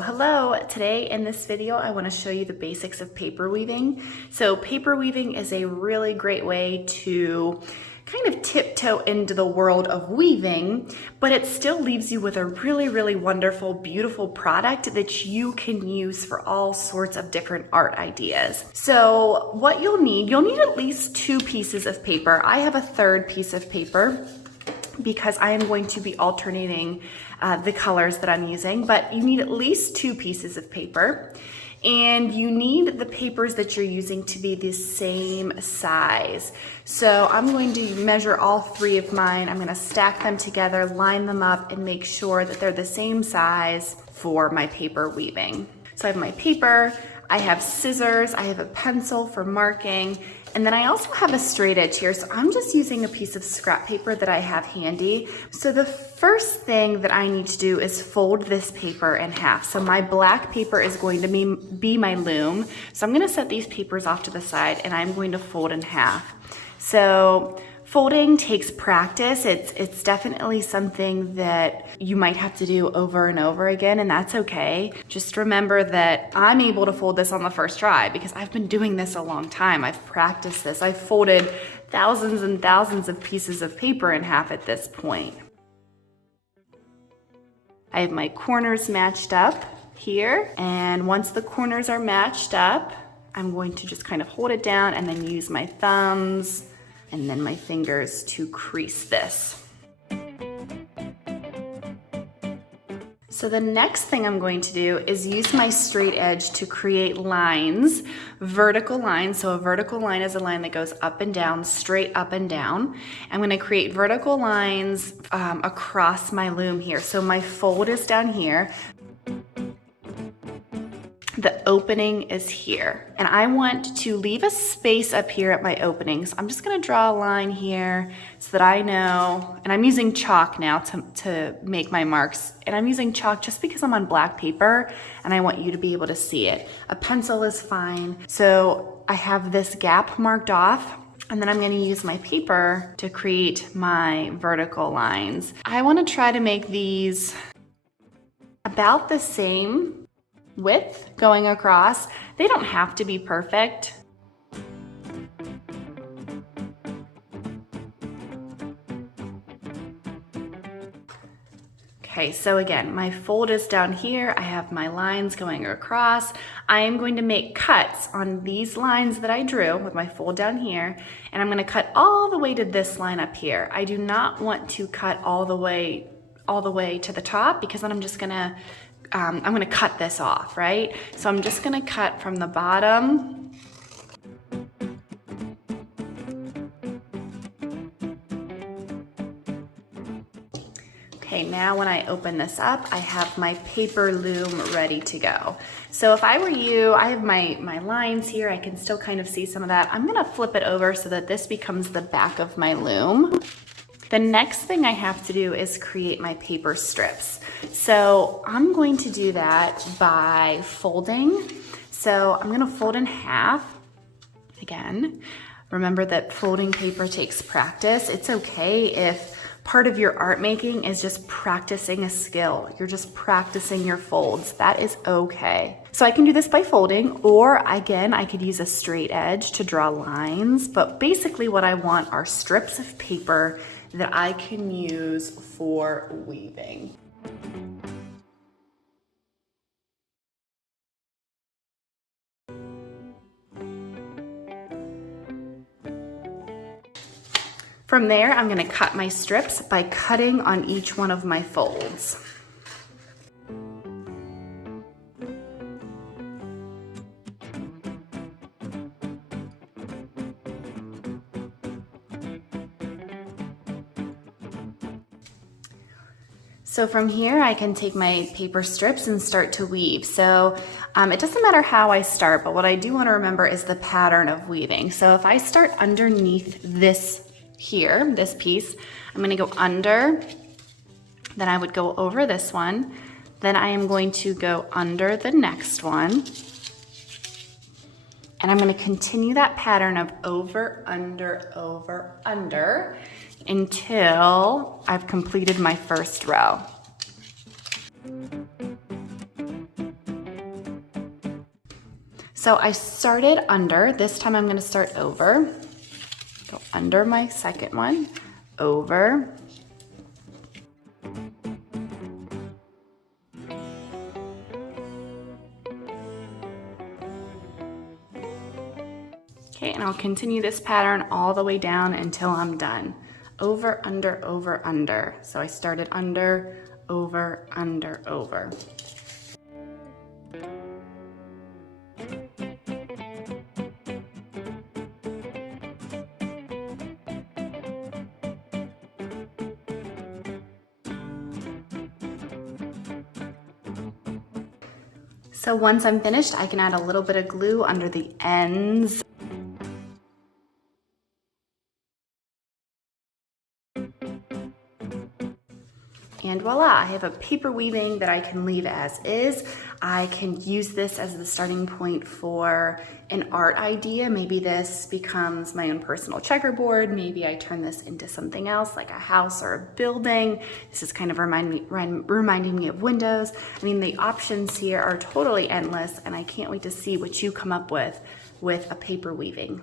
Hello, today in this video I want to show you the basics of paper weaving. So paper weaving is a really great way to kind of tiptoe into the world of weaving, but it still leaves you with a really wonderful, beautiful product that you can use for all sorts of different art ideas. So what you'll need at least 2 pieces of paper. I have a third piece of paper because I am going to be alternating the colors that I'm using, but you need at least 2 pieces of paper, and you need the papers that you're using to be the same size. So I'm going to measure all 3 of mine. I'm going to stack them together, line them up, and make sure that they're the same size for my paper weaving. So I have my paper, I have scissors, I have a pencil for marking, and then I also have a straight edge here. So I'm just using a piece of scrap paper that I have handy. So the first thing that I need to do is fold this paper in half. So my black paper is going to be my loom. So I'm going to set these papers off to the side and I'm going to fold in half. So folding takes practice. It's definitely something that you might have to do over and over again, and that's okay. Just remember that I'm able to fold this on the first try because I've been doing this a long time. I've practiced this. I've folded thousands and thousands of pieces of paper in half at this point. I have my corners matched up here, and once the corners are matched up, I'm going to just kind of hold it down and then use my thumbs and then my fingers to crease this. So the next thing I'm going to do is use my straight edge to create lines, vertical lines. So a vertical line is a line that goes up and down, straight up and down. I'm going to create vertical lines across my loom here. So my fold is down here. The opening is here, and I want to leave a space up here at my openings. I'm just going to draw a line here so that I know, and I'm using chalk now to make my marks, and I'm using chalk just because I'm on black paper and I want you to be able to see it. A pencil is fine. So I have this gap marked off, and then I'm going to use my paper to create my vertical lines. I want to try to make these about the same width going across. They don't have to be perfect. Okay, so again, my fold is down here. I have my lines going across. I am going to make cuts on these lines that I drew with my fold down here, and I'm going to cut all the way to this line up here. I do not want to cut all the way to the top, because then I'm going to cut this off, right? So I'm just going to cut from the bottom Okay, now when I open this up, I have my paper loom ready to go. So if I were you, I have my lines here. I can still kind of see some of that. I'm going to flip it over so that this becomes the back of my loom. The next thing I have to do is create my paper strips. So I'm going to do that by folding. So I'm going to fold in half. Again, remember that folding paper takes practice. It's okay if part of your art making is just practicing a skill. You're just practicing your folds. That is okay. So I can do this by folding, or again, I could use a straight edge to draw lines. But basically what I want are strips of paper that I can use for weaving. From there, I'm going to cut my strips by cutting on each one of my folds. So from here, I can take my paper strips and start to weave. So it doesn't matter how I start, but what I do want to remember is the pattern of weaving. So if I start underneath this here, this piece, I'm going to go under, then I would go over this one, then I am going to go under the next one, and I'm going to continue that pattern of over, under until I've completed my first row. So I started under, this time I'm gonna start over. Go under my second one, over. Okay, and I'll continue this pattern all the way down until I'm done. Over, under, over, under. So I started under, over, under, over. So once I'm finished, I can add a little bit of glue under the ends. And voila, I have a paper weaving that I can leave as is. I can use this as the starting point for an art idea. Maybe this becomes my own personal checkerboard. Maybe I turn this into something else like a house or a building. This is kind of reminding me of windows. I mean, the options here are totally endless, and I can't wait to see what you come up with a paper weaving.